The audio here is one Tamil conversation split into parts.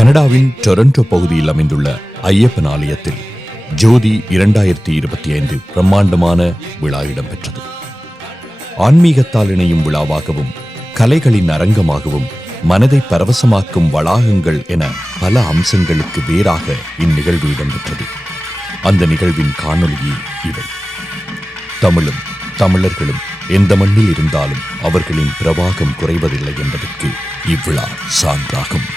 கனடாவின் டொரண்டோ பகுதியில் அமைந்துள்ள ஐயப்பன் ஆலயத்தில் ஜோதி இரண்டாயிரத்தி இருபத்தி ஐந்து பிரம்மாண்டமான விழா இடம்பெற்றது. ஆன்மீகத்தால் இணையும் விழாவாகவும் கலைகளின் அரங்கமாகவும் மனதை பரவசமாக்கும் வளாகங்கள் என பல அம்சங்களுக்கு வேறாக இந்நிகழ்வு இடம்பெற்றது. அந்த நிகழ்வின் காணொலியே இவை. தமிழும் தமிழர்களும் எந்த மண்ணில் இருந்தாலும் அவர்களின் பிரவாகம் குறைவதில்லை என்பதற்கு இவ்விழா சான்றாகும்.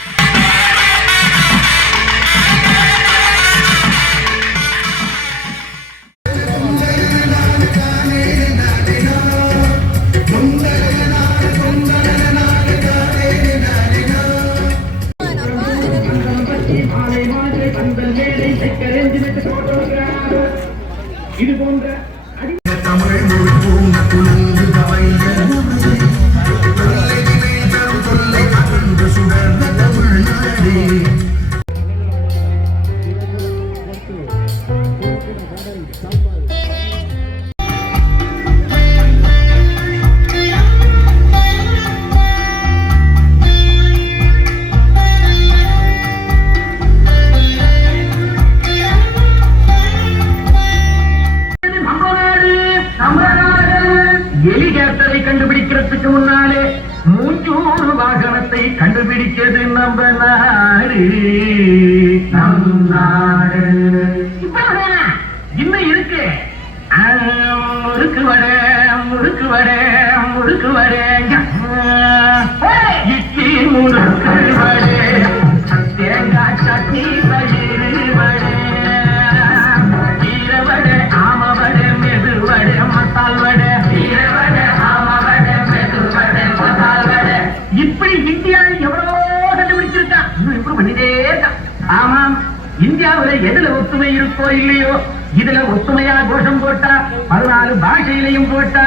கண்டுபிடிக்கிறதுக்கு முன்னாலே மூச்சூறு வாகனத்தை கண்டுபிடிக்கிறது நம்ம நாடு இன்னும் இருக்கு. முறுக்கு வடை முறுக்கு வடை முறுக்கு வடை. இந்தியாவில எதுல ஒத்துமை இருக்கோ இல்லையோ இதுல ஒத்துமையா கோஷம் போட்டா பதினாலு பாஷையிலையும் போட்டா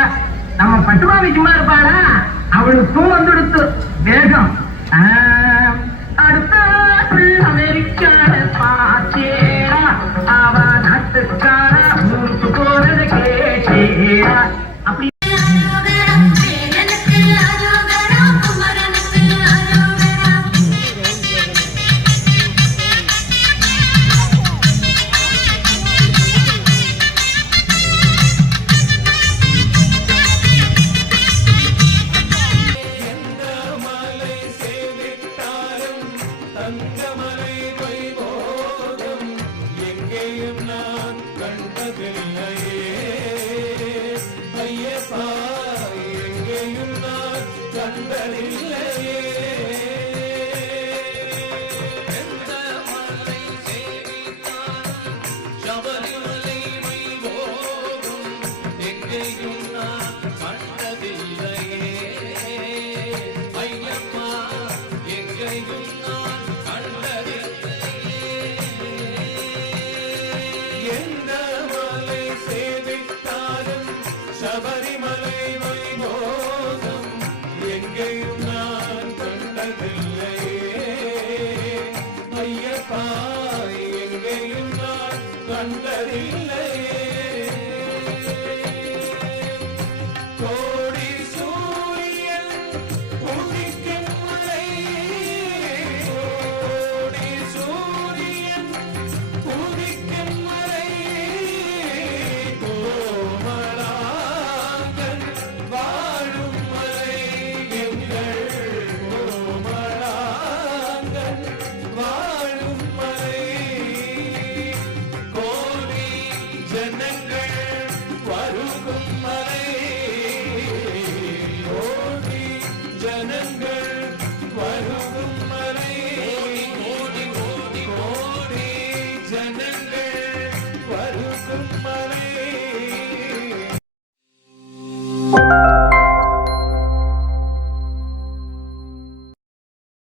நம்ம பட்டுமாவி சும்மா இருப்பாளா? அவளுக்கும் வந்துடுத்து. வேகம். you. Canım gönlüm